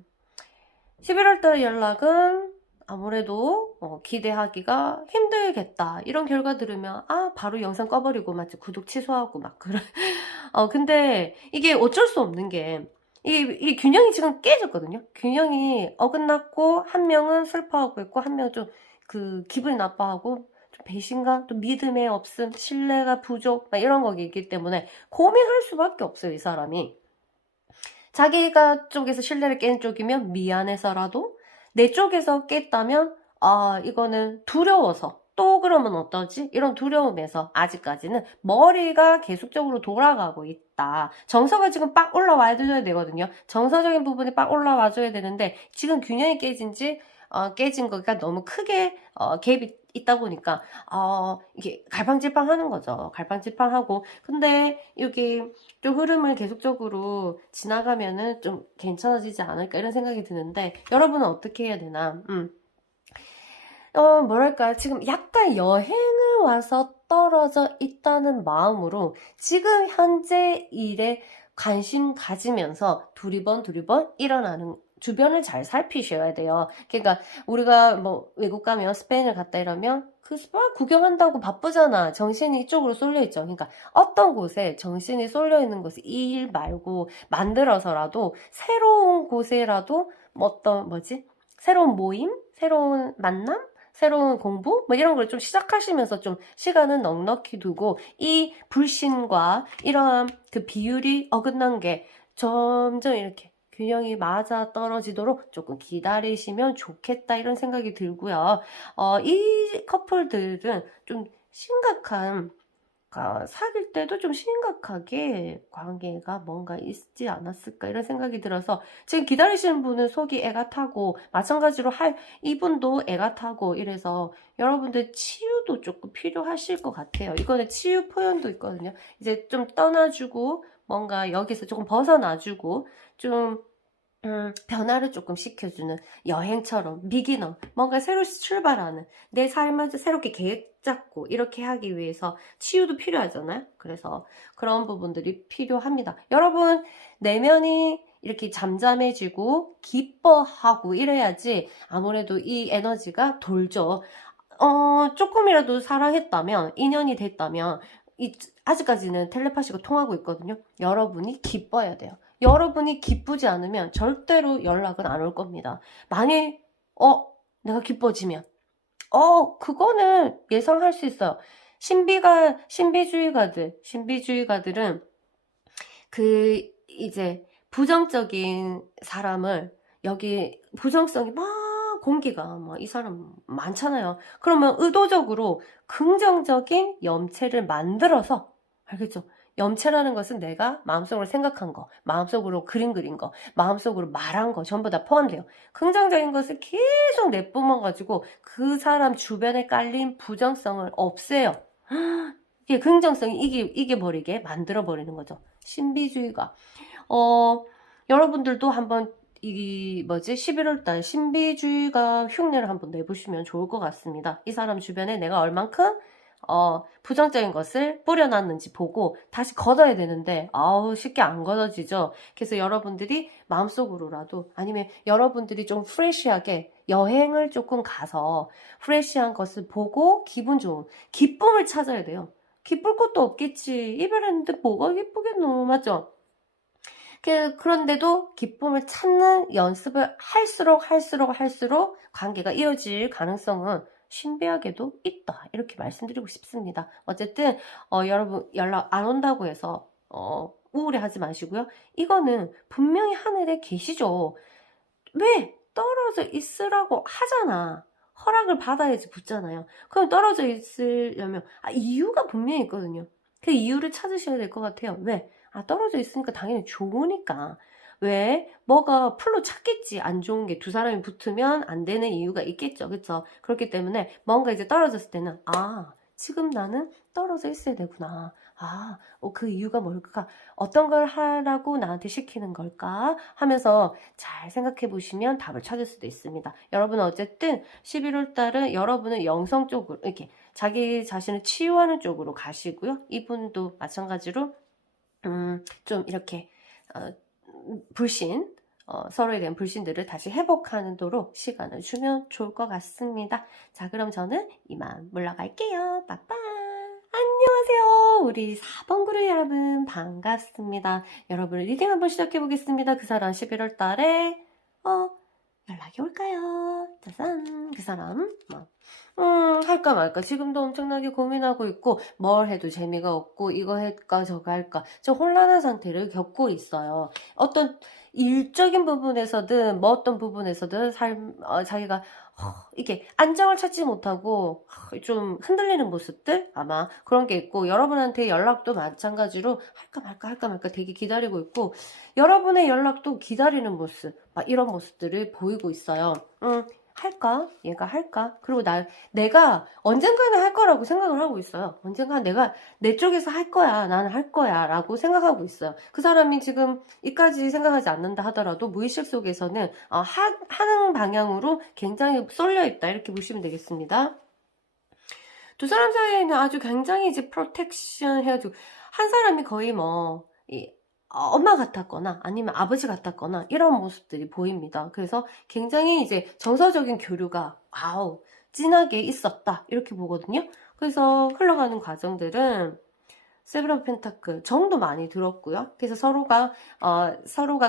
11월달 연락은 아무래도 기대하기가 힘들겠다 이런 결과 들으면 바로 영상 꺼버리고 맞지 구독 취소하고 막 그래 근데 이게 어쩔 수 없는 게 이게 균형이 지금 깨졌거든요. 균형이 어긋났고 한 명은 슬퍼하고 있고 한 명은 좀 그 기분이 나빠하고 좀 배신감, 또 믿음의 없음, 신뢰가 부족 막 이런 거기 때문에 고민할 수밖에 없어요. 이 사람이. 자기가 쪽에서 신뢰를 깬 쪽이면 미안해서라도 내 쪽에서 깼다면 이거는 두려워서 또 그러면 어떠지? 이런 두려움에서 아직까지는 머리가 계속적으로 돌아가고 있다. 정서가 지금 빡 올라와야 되거든요. 정서적인 부분이 빡 올라와줘야 되는데 지금 균형이 깨진 거가 너무 크게 갭이 있다 보니까 이게 갈팡질팡 하는 거죠. 갈팡질팡하고 근데 여기 좀 흐름을 계속적으로 지나가면은 좀 괜찮아지지 않을까 이런 생각이 드는데 여러분은 어떻게 해야 되나? 뭐랄까 지금 약간 여행을 와서 떨어져 있다는 마음으로 지금 현재 일에 관심 가지면서 두리번 일어나는 주변을 잘 살피셔야 돼요. 그러니까 우리가 뭐 외국 가면 스페인을 갔다 이러면 그 스파 구경한다고 바쁘잖아. 정신이 이쪽으로 쏠려 있죠. 그러니까 어떤 곳에 정신이 쏠려 있는 곳이 이 일 말고 만들어서라도 새로운 곳에라도 새로운 모임, 새로운 만남, 새로운 공부 뭐 이런 걸 좀 시작하시면서 좀 시간은 넉넉히 두고 이 불신과 이러한 그 비율이 어긋난 게 점점 이렇게 균형이 맞아 떨어지도록 조금 기다리시면 좋겠다 이런 생각이 들고요. 이 커플들은 좀 심각한 사귈 때도 좀 심각하게 관계가 뭔가 있지 않았을까 이런 생각이 들어서 지금 기다리시는 분은 속이 애가 타고 마찬가지로 이분도 애가 타고 이래서 여러분들 치유도 조금 필요하실 것 같아요. 이거는 치유 표현도 있거든요. 이제 좀 떠나주고 뭔가 여기서 조금 벗어나주고 좀 변화를 조금 시켜주는 여행처럼 비기너, 뭔가 새로 출발하는 내 삶을 새롭게 계획 잡고 이렇게 하기 위해서 치유도 필요하잖아요. 그래서 그런 부분들이 필요합니다. 여러분, 내면이 이렇게 잠잠해지고 기뻐하고 이래야지 아무래도 이 에너지가 돌죠. 조금이라도 사랑했다면, 인연이 됐다면, 아직까지는 텔레파시가 통하고 있거든요. 여러분이 기뻐야 돼요. 여러분이 기쁘지 않으면 절대로 연락은 안 올 겁니다. 만일, 내가 기뻐지면, 그거는 예상할 수 있어요. 신비주의가들은 이제 부정적인 사람을 여기 부정성이 막 공기가 막 이 사람 많잖아요. 그러면 의도적으로 긍정적인 염체를 만들어서 알겠죠? 염체라는 것은 내가 마음속으로 생각한 거, 마음속으로 그린 거, 마음속으로 말한 거 전부 다 포함돼요. 긍정적인 것을 계속 내뿜어가지고 그 사람 주변에 깔린 부정성을 없애요. 이게 긍정성이 이겨버리게 만들어버리는 거죠. 신비주의가. 여러분들도 한번 11월달 신비주의가 흉내를 한번 내보시면 좋을 것 같습니다. 이 사람 주변에 내가 얼만큼 부정적인 것을 뿌려놨는지 보고 다시 걷어야 되는데 쉽게 안 걷어지죠. 그래서 여러분들이 마음속으로라도 아니면 여러분들이 좀 프레시하게 여행을 조금 가서 프레시한 것을 보고 기분 좋은 기쁨을 찾아야 돼요. 기쁠 것도 없겠지. 이별했는데 뭐가 기쁘겠노. 맞죠? 그런데도 기쁨을 찾는 연습을 할수록 관계가 이어질 가능성은 신비하게도 있다. 이렇게 말씀드리고 싶습니다. 어쨌든 여러분 연락 안 온다고 해서 우울해하지 마시고요. 이거는 분명히 하늘에 계시죠. 왜? 떨어져 있으라고 하잖아. 허락을 받아야지 붙잖아요. 그럼 떨어져 있으려면 이유가 분명히 있거든요. 그 이유를 찾으셔야 될 것 같아요. 왜? 떨어져 있으니까 당연히 좋으니까. 왜? 뭐가 풀로 찾겠지. 안 좋은 게 두 사람이 붙으면 안 되는 이유가 있겠죠. 그쵸? 그렇기 때문에 뭔가 이제 떨어졌을 때는 지금 나는 떨어져 있어야 되구나. 그 이유가 뭘까? 어떤 걸 하라고 나한테 시키는 걸까? 하면서 잘 생각해 보시면 답을 찾을 수도 있습니다. 여러분은 어쨌든 11월 달은 여러분은 영성 쪽으로 이렇게 자기 자신을 치유하는 쪽으로 가시고요. 이분도 마찬가지로 좀 이렇게 서로에 대한 불신들을 다시 회복하도록 시간을 주면 좋을 것 같습니다. 자, 그럼 저는 이만 물러갈게요. 빠빠. 안녕하세요. 우리 4번 그룹 여러분 반갑습니다. 여러분 리딩 한번 시작해 보겠습니다. 그 사람 11월 달에 연락이 올까요? 짜잔. 그 사람 할까 말까 지금도 엄청나게 고민하고 있고 뭘 해도 재미가 없고 이거 할까 저거 할까 저 혼란한 상태를 겪고 있어요. 어떤 일적인 부분에서든 어떤 부분에서든 자기가 이게 안정을 찾지 못하고 좀 흔들리는 모습들 아마 그런 게 있고 여러분한테 연락도 마찬가지로 할까 말까 되게 기다리고 있고 여러분의 연락도 기다리는 모습 이런 모습들을 보이고 있어요. 할까? 얘가 할까? 그리고 내가 언젠가는 할 거라고 생각을 하고 있어요. 언젠가 내가 내 쪽에서 할 거야. 나는 할 거야. 라고 생각하고 있어요. 그 사람이 지금 이까지 생각하지 않는다 하더라도 무의식 속에서는 하는 방향으로 굉장히 쏠려 있다. 이렇게 보시면 되겠습니다. 두 사람 사이에는 아주 굉장히 이제 프로텍션 해가지고 한 사람이 거의 엄마 같았거나 아니면 아버지 같았거나 이런 모습들이 보입니다. 그래서 굉장히 이제 정서적인 교류가 진하게 있었다 이렇게 보거든요. 그래서 흘러가는 과정들은 세븐 오브 펜타클 정도 많이 들었고요. 그래서 서로가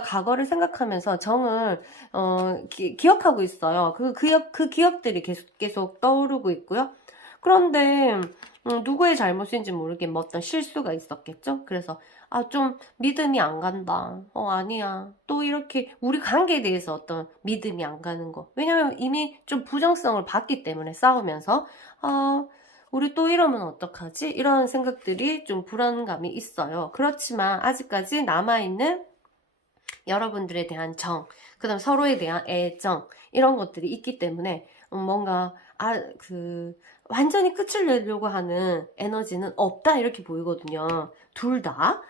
과거를 생각하면서 정을 기억하고 있어요. 그 기억들이 계속 떠오르고 있고요. 그런데 누구의 잘못인지 모르겠지만 어떤 실수가 있었겠죠. 그래서 좀 믿음이 안 간다. 아니야. 또 이렇게 우리 관계에 대해서 어떤 믿음이 안 가는 거. 왜냐면 이미 좀 부정성을 봤기 때문에 싸우면서 우리 또 이러면 어떡하지? 이런 생각들이 좀 불안감이 있어요. 그렇지만 아직까지 남아있는 여러분들에 대한 정, 그 다음 서로에 대한 애정 이런 것들이 있기 때문에 뭔가 완전히 끝을 내려고 하는 에너지는 없다 이렇게 보이거든요. 둘 다.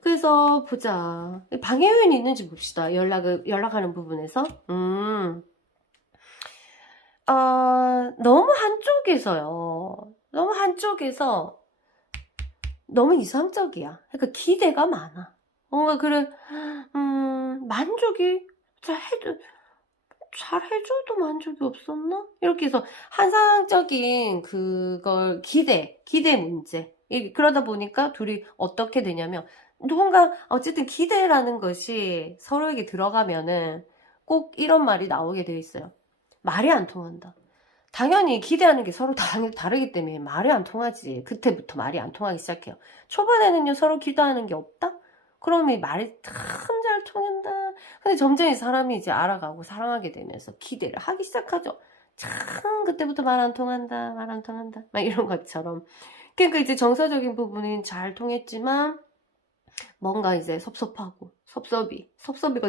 그래서 보자. 방해 요인이 있는지 봅시다. 연락하는 부분에서. 너무 한쪽에서요. 너무 한쪽에서 너무 이상적이야. 그러니까 기대가 많아. 뭔가 그래, 만족이 잘 해줘도 만족이 없었나? 이렇게 해서 환상적인 그걸 기대 문제. 그러다 보니까 둘이 어떻게 되냐면, 누군가, 어쨌든 기대라는 것이 서로에게 들어가면은 꼭 이런 말이 나오게 돼 있어요. 말이 안 통한다. 당연히 기대하는 게 서로 다르기 때문에 말이 안 통하지. 그때부터 말이 안 통하기 시작해요. 초반에는요, 서로 기대하는 게 없다? 그러면 말이 참 잘 통한다. 근데 점점 이 사람이 이제 알아가고 사랑하게 되면서 기대를 하기 시작하죠. 참, 그때부터 말 안 통한다, 말 안 통한다. 막 이런 것처럼. 그러니까 이제 정서적인 부분은 잘 통했지만, 뭔가 이제 섭섭이가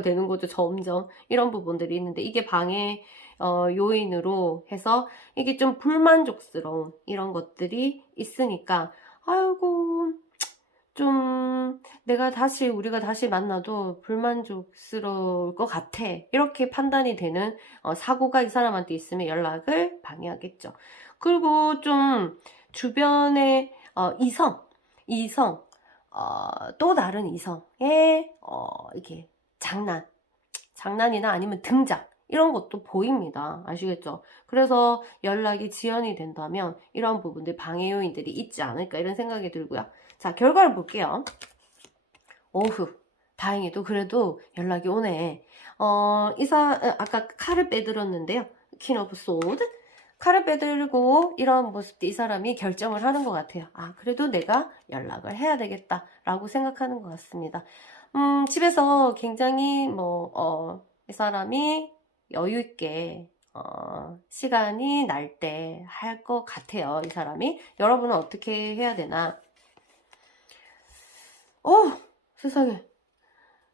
되는 거죠, 점점. 이런 부분들이 있는데, 이게 방해, 요인으로 해서 이게 좀 불만족스러운 이런 것들이 있으니까, 아이고, 좀 우리가 다시 만나도 불만족스러울 것 같아. 이렇게 판단이 되는 사고가 이 사람한테 있으면 연락을 방해하겠죠. 그리고 좀 주변에 이성, 또 다른 이성의 이렇게 장난이나 아니면 등장 이런 것도 보입니다. 아시겠죠? 그래서 연락이 지연이 된다면 이런 부분들 방해 요인들이 있지 않을까 이런 생각이 들고요. 자, 결과를 볼게요. 오후. 다행히도 그래도 연락이 오네. 아까 칼을 빼들었는데요. 퀸 오브 소드. 칼을 빼들고 이런 모습 때 이 사람이 결정을 하는 것 같아요. 아, 그래도 내가 연락을 해야 되겠다라고 생각하는 것 같습니다. 집에서 굉장히 이 사람이 여유 있게 시간이 날 때 할 것 같아요. 이 사람이. 여러분은 어떻게 해야 되나? 세상에.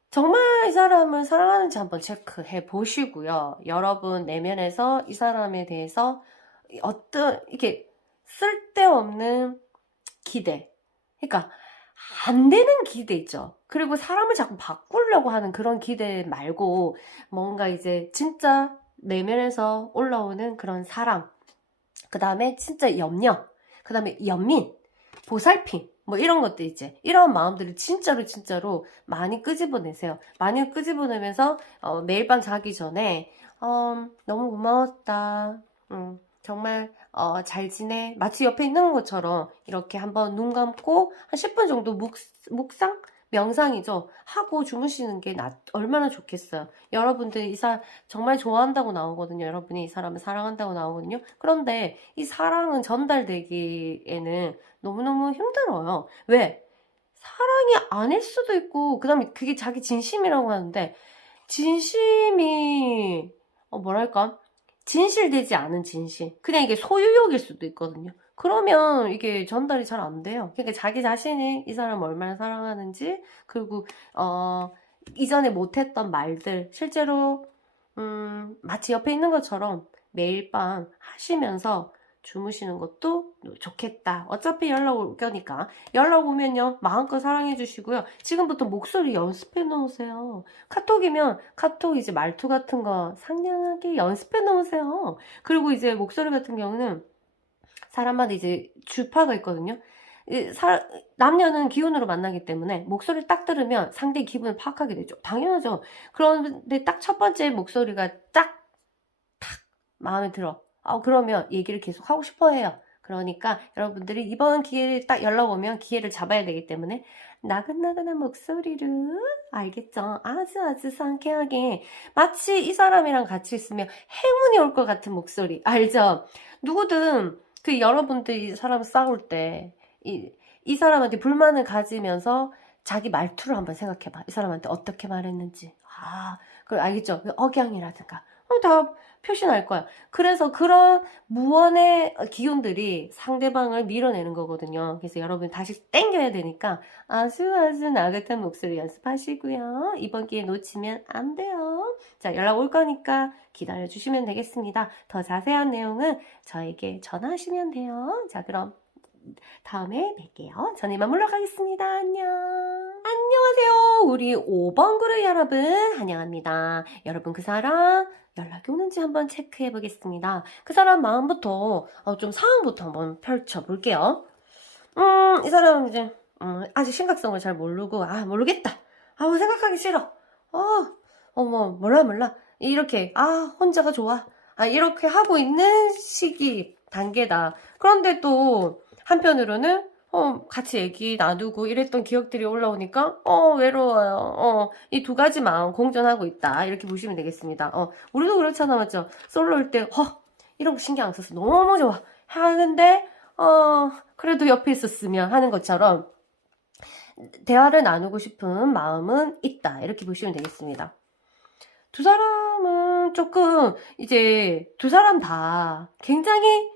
정말 이 사람을 사랑하는지 한번 체크해 보시고요. 여러분 내면에서 이 사람에 대해서 이렇게 쓸데없는 기대. 그러니까, 안 되는 기대 있죠. 그리고 사람을 자꾸 바꾸려고 하는 그런 기대 말고, 뭔가 이제 진짜 내면에서 올라오는 그런 사랑. 그 다음에 진짜 염려. 그 다음에 연민. 보살핌. 이런 것들 있지. 이런 마음들을 진짜로 많이 끄집어내세요. 많이 끄집어내면서 매일 밤 자기 전에 너무 고마웠다. 정말 잘 지내. 마치 옆에 있는 것처럼 이렇게 한번 눈 감고 한 10분 정도 묵상? 명상이죠. 하고 주무시는 게 얼마나 좋겠어요. 여러분들 정말 좋아한다고 나오거든요. 여러분이 이 사람을 사랑한다고 나오거든요. 그런데 이 사랑은 전달되기에는 너무너무 힘들어요. 왜? 사랑이 아닐 수도 있고, 그 다음에 그게 자기 진심이라고 하는데, 진심이, 진실되지 않은 진심. 그냥 이게 소유욕일 수도 있거든요. 그러면 이게 전달이 잘 안 돼요. 그러니까 자기 자신이 이 사람을 얼마나 사랑하는지, 그리고, 이전에 못했던 말들, 실제로, 마치 옆에 있는 것처럼 매일 밤 하시면서 주무시는 것도 좋겠다. 어차피 연락 올 거니까. 연락 오면요, 마음껏 사랑해 주시고요. 지금부터 목소리 연습해 놓으세요. 카톡이면 카톡 이제 말투 같은 거 상냥하게 연습해 놓으세요. 그리고 이제 목소리 같은 경우는 사람마다 이제 주파가 있거든요. 남녀는 기운으로 만나기 때문에 목소리를 딱 들으면 상대의 기분을 파악하게 되죠. 당연하죠. 그런데 딱 첫 번째 목소리가 딱 마음에 들어. 그러면 얘기를 계속 하고 싶어 해요. 그러니까 여러분들이 이번 기회에 딱 연락 오면 기회를 잡아야 되기 때문에 나긋나긋한 목소리로, 알겠죠? 아주 상쾌하게, 마치 이 사람이랑 같이 있으면 행운이 올 것 같은 목소리, 알죠? 누구든 여러분들이 이 사람 싸울 때 이 사람한테 불만을 가지면서 자기 말투를 한번 생각해봐. 이 사람한테 어떻게 말했는지. 그걸 알겠죠? 억양이라든가 다 표시 날 거야. 그래서 그런 무언의 기운들이 상대방을 밀어내는 거거든요. 그래서 여러분 다시 땡겨야 되니까 아주 나긋한 목소리 연습하시고요. 이번 기회 놓치면 안 돼요. 자, 연락 올 거니까 기다려주시면 되겠습니다. 더 자세한 내용은 저에게 전화하시면 돼요. 자, 그럼 다음에 뵐게요. 저는 이만 물러가겠습니다. 안녕. 안녕하세요. 우리 5번 그룹 여러분 환영합니다. 여러분 그 사람 연락이 오는지 한번 체크해 보겠습니다. 그 사람 마음부터 좀 상황부터 한번 펼쳐볼게요. 이 사람 이제 아직 심각성을 잘 모르고 모르겠다. 생각하기 싫어. 몰라. 이렇게 혼자가 좋아. 이렇게 하고 있는 시기 단계다. 그런데 또 한편으로는 같이 얘기 나누고 이랬던 기억들이 올라오니까 외로워요. 이 두 가지 마음 공존하고 있다. 이렇게 보시면 되겠습니다. 우리도 그렇잖아, 맞죠? 솔로일 때 이런 거 신경 안 써서 너무 좋아 하는데 그래도 옆에 있었으면 하는 것처럼 대화를 나누고 싶은 마음은 있다. 이렇게 보시면 되겠습니다. 두 사람은 조금 이제 두 사람 다 굉장히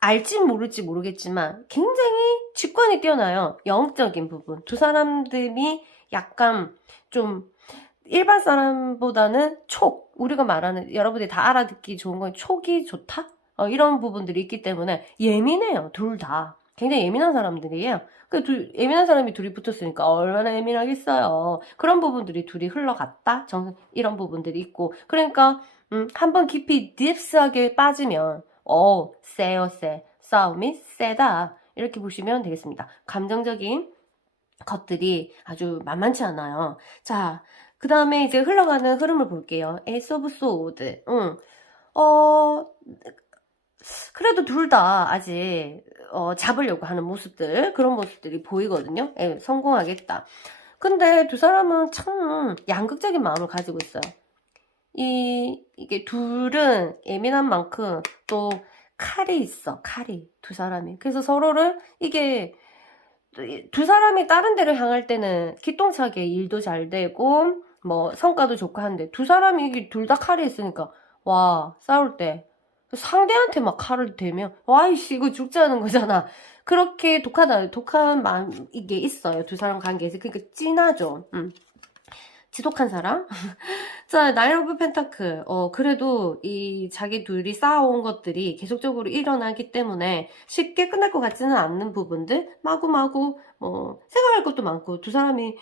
알진 모를지 모르겠지만 굉장히 직관이 뛰어나요. 영적인 부분. 두 사람들이 약간 좀 일반 사람보다는 우리가 말하는 여러분들이 다 알아듣기 좋은 건 촉이 좋다? 이런 부분들이 있기 때문에 예민해요. 둘 다. 굉장히 예민한 사람들이에요. 예민한 사람이 둘이 붙었으니까 얼마나 예민하겠어요. 그런 부분들이 둘이 흘러갔다? 이런 부분들이 있고. 그러니까 한번 깊이 딥스하게 빠지면 세요. 싸움이 세다. 이렇게 보시면 되겠습니다. 감정적인 것들이 아주 만만치 않아요. 자, 그 다음에 이제 흘러가는 흐름을 볼게요. 에이스 오브 소드. 그래도 둘 다 아직 잡으려고 하는 모습들, 그런 모습들이 보이거든요. 성공하겠다. 근데 두 사람은 참 양극적인 마음을 가지고 있어요. 이게 둘은 예민한 만큼 또 칼이 있어. 두 사람이. 그래서 서로를 두 사람이 다른 데를 향할 때는 기똥차게 일도 잘 되고 뭐 성과도 좋고 하는데 두 사람이 이게 둘 다 칼이 있으니까 싸울 때 상대한테 막 칼을 대면 이씨 이거 죽자는 거잖아. 그렇게 독한 마음 이게 있어요. 두 사람 관계에서. 그러니까 진하죠. 지독한 사람? 자, 나인 오브 펜타클. 그래도 자기 둘이 쌓아온 것들이 계속적으로 일어나기 때문에 쉽게 끝날 것 같지는 않는 부분들, 마구마구, 생각할 것도 많고, 두 사람이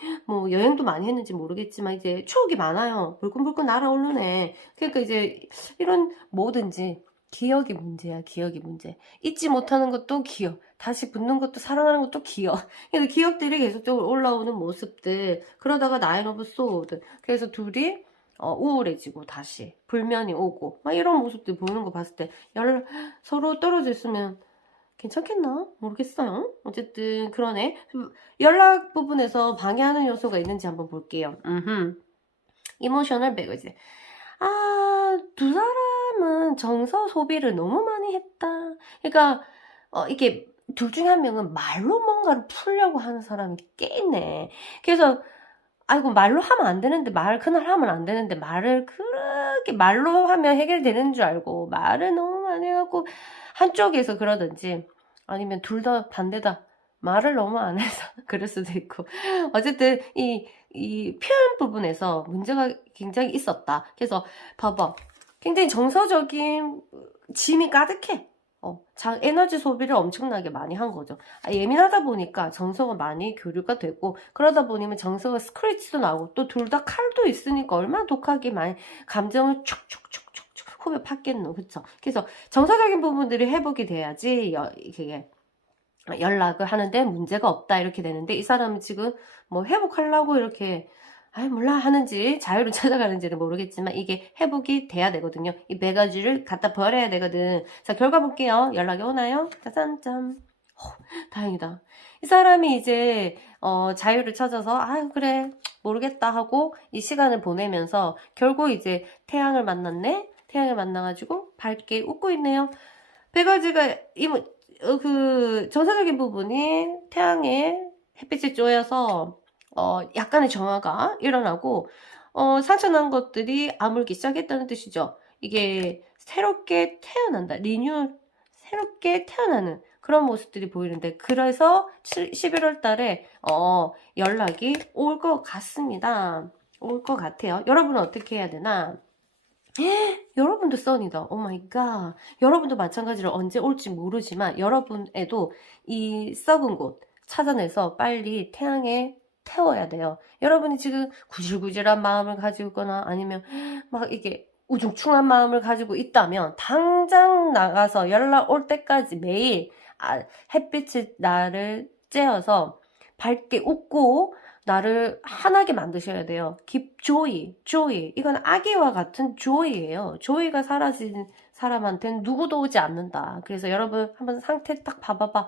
여행도 많이 했는지 모르겠지만, 이제 추억이 많아요. 불끈불끈 날아오르네. 그러니까 이제 이런 뭐든지, 기억이 문제야, 기억이 문제. 잊지 못하는 것도 기억. 다시 붙는 것도 사랑하는 것도 기억. 그래서 기억들이 계속적으로 올라오는 모습들. 그러다가 나인 오브 소드. 그래서 둘이 우울해지고 다시 불면이 오고 막 이런 모습들 보이는 거 봤을 때 서로 떨어져 있으면 괜찮겠나? 모르겠어요. 어쨌든 그러네. 연락 부분에서 방해하는 요소가 있는지 한번 볼게요. 이모셔널 배그지. 두 사람은 정서 소비를 너무 많이 했다. 그러니까 이게 둘 중에 한 명은 말로 뭔가를 풀려고 하는 사람이 꽤 있네. 그래서 말로 하면 안 되는데, 그날 하면 안 되는데, 말을 그렇게 말로 하면 해결되는 줄 알고, 말을 너무 많이 하고, 한쪽에서 그러든지, 아니면 둘 다 반대다. 말을 너무 안 해서, 그럴 수도 있고. 어쨌든, 이 표현 부분에서 문제가 굉장히 있었다. 그래서, 봐봐. 굉장히 정서적인 짐이 가득해. 에너지 소비를 엄청나게 많이 한 거죠. 예민하다 보니까 정서가 많이 교류가 되고, 그러다 보니까 정서가 스크래치도 나고, 또 둘 다 칼도 있으니까 얼마나 독하게 많이 감정을 촉촉촉촉촉 후벼 팠겠노. 그쵸? 그래서 정서적인 부분들이 회복이 돼야지, 이게 연락을 하는데 문제가 없다. 이렇게 되는데, 이 사람은 지금 회복하려고 이렇게 몰라 하는지 자유를 찾아가는지는 모르겠지만 이게 회복이 돼야 되거든요. 이 네 가지를 갖다 버려야 되거든. 자, 결과 볼게요. 연락이 오나요? 짜잔짠. 다행이다. 이 사람이 이제 자유를 찾아서 그래 모르겠다 하고 이 시간을 보내면서 결국 이제 태양을 만났네. 태양을 만나가지고 밝게 웃고 있네요. 네 가지가 그 정서적인 부분이 태양에 햇빛이 쪼여서 약간의 정화가 일어나고, 상처난 것들이 아물기 시작했다는 뜻이죠. 이게 새롭게 태어난다. 새롭게 태어나는 그런 모습들이 보이는데, 그래서 11월 달에, 연락이 올 것 같습니다. 올 것 같아요. 여러분은 어떻게 해야 되나? 여러분도 선이다. 오 마이 갓. 여러분도 마찬가지로 언제 올지 모르지만 여러분에도 이 썩은 곳 찾아내서 빨리 태양에 태워야 돼요. 여러분이 지금 구질구질한 마음을 가지고 있거나 아니면 막 이게 우중충한 마음을 가지고 있다면 당장 나가서 연락 올 때까지 매일 햇빛이 나를 쬐어서 밝게 웃고 나를 환하게 만드셔야 돼요. 조이. 이건 아기와 같은 조이예요. 조이가 사라진 사람한테는 누구도 오지 않는다. 그래서 여러분 한번 상태 딱 봐봐봐.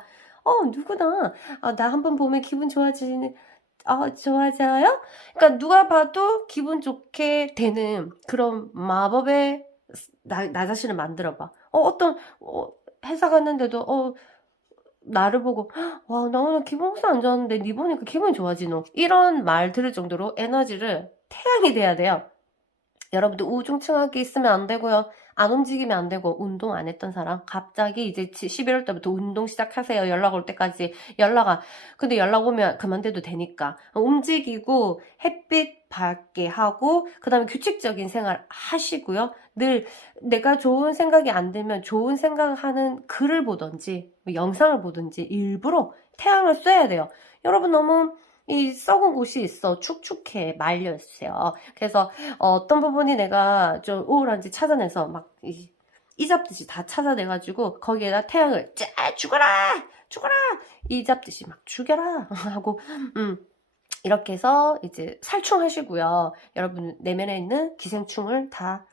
누구나. 나 한번 보면 기분 좋아지는, 좋아져요? 그러니까 누가 봐도 기분 좋게 되는 그런 마법의 나 자신을 만들어봐. 회사 갔는데도, 나를 보고 와, 나 오늘 기분 혹시 안 좋았는데 니 보니까 기분이 좋아지노, 이런 말 들을 정도로 에너지를 태양이 돼야 돼요. 여러분들 우중충하게 있으면 안 되고요. 안 움직이면 안 되고, 운동 안 했던 사람 갑자기 이제 11월 때부터 운동 시작하세요. 연락 올 때까지. 근데 연락 오면 그만둬도 되니까 움직이고 햇빛 밝게 하고, 그 다음에 규칙적인 생활 하시고요. 늘 내가 좋은 생각이 안 들면 좋은 생각하는 글을 보든지 영상을 보든지 일부러 태양을 쐬야 돼요. 여러분 너무 이 썩은 곳이 있어. 축축해. 말려있어요. 그래서 어떤 부분이 내가 좀 우울한지 찾아내서 막 이 잡듯이 다 찾아내가지고 거기에다 태양을 죽어라! 이 잡듯이 막 죽여라! 하고 이렇게 해서 이제 살충하시고요. 여러분 내면에 있는 기생충을 다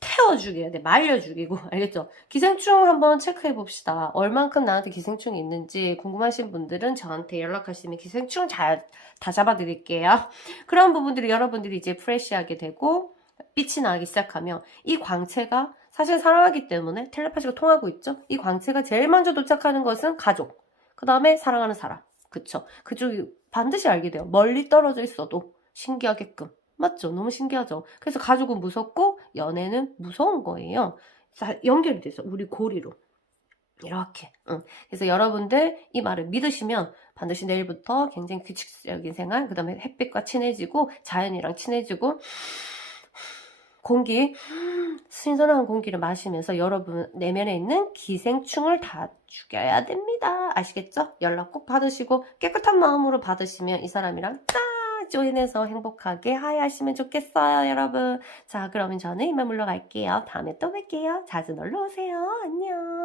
태워 죽여야 돼. 말려 죽이고. 알겠죠? 기생충 한번 체크해 봅시다. 얼만큼 나한테 기생충이 있는지 궁금하신 분들은 저한테 연락하시면 기생충 다 잡아드릴게요. 그런 부분들이 여러분들이 이제 프레시하게 되고 빛이 나기 시작하면 이 광채가 사실 사랑하기 때문에 텔레파시가 통하고 있죠. 이 광채가 제일 먼저 도착하는 것은 가족, 그 다음에 사랑하는 사람. 그쵸? 그쪽이 반드시 알게 돼요. 멀리 떨어져 있어도 신기하게끔. 맞죠? 너무 신기하죠? 그래서 가족은 무섭고 연애는 무서운 거예요. 연결이 돼서 우리 고리로 이렇게. 그래서 여러분들 이 말을 믿으시면 반드시 내일부터 굉장히 규칙적인 생활, 그 다음에 햇빛과 친해지고 자연이랑 친해지고 신선한 공기를 마시면서 여러분 내면에 있는 기생충을 다 죽여야 됩니다. 아시겠죠? 연락 꼭 받으시고 깨끗한 마음으로 받으시면 이 사람이랑 딱 조인해서 행복하게 하야하시면 좋겠어요, 여러분. 자, 그러면 저는 이만 물러갈게요. 다음에 또 뵐게요. 자주 놀러오세요. 안녕.